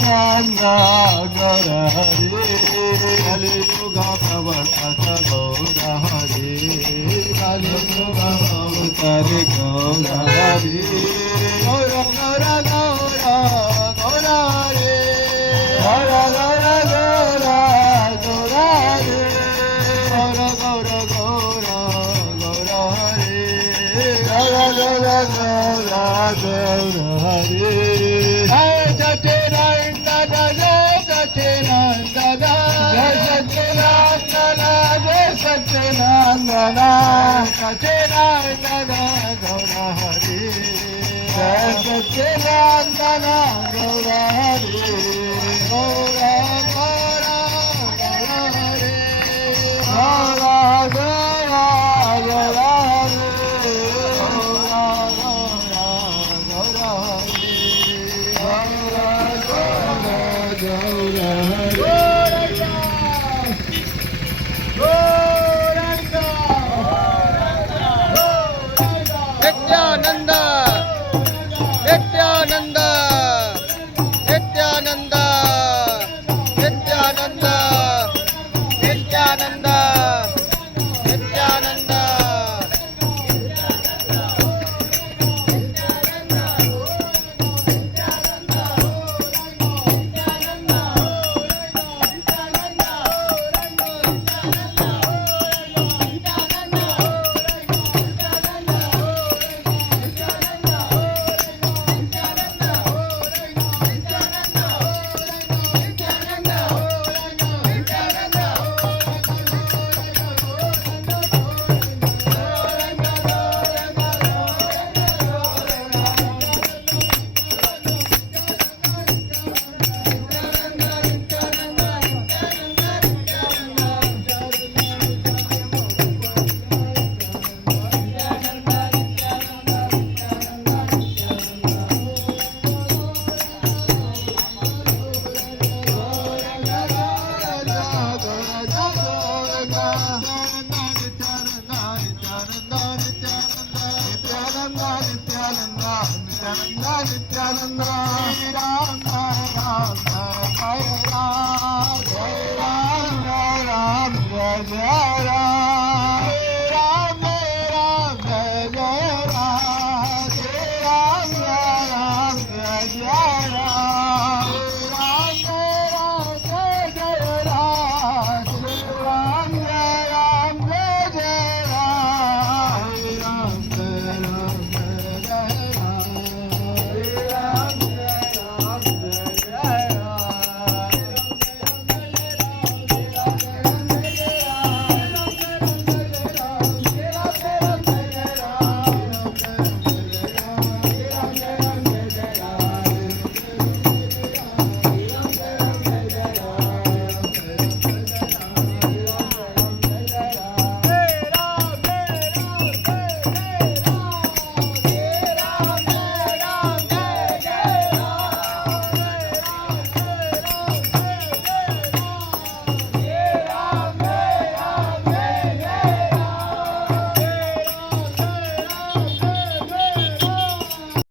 Nanda Gaura Hari Kali Yuga Pravartaka Gaura Hari Kali Yuga Pravartaka Gaura Hari Gaura Gaura Gaura Gaura Hari Gaura Gaura Gaura Gaura Hari Gaura Gaura Gaura Gaura Hari Gaura Gaura Gaura Gaura Hari Jai Satchidananda Jai Satchidananda Jai Satchidananda Jai Satchidananda Satchidananda Gaura Hari Jai Satchidananda Gaura Hari Gaura Gaura Gaura Hari Gaura Gaura Gaura Hari Gaura Gaura Gaura Hari Gaura Gaura Gaura Hari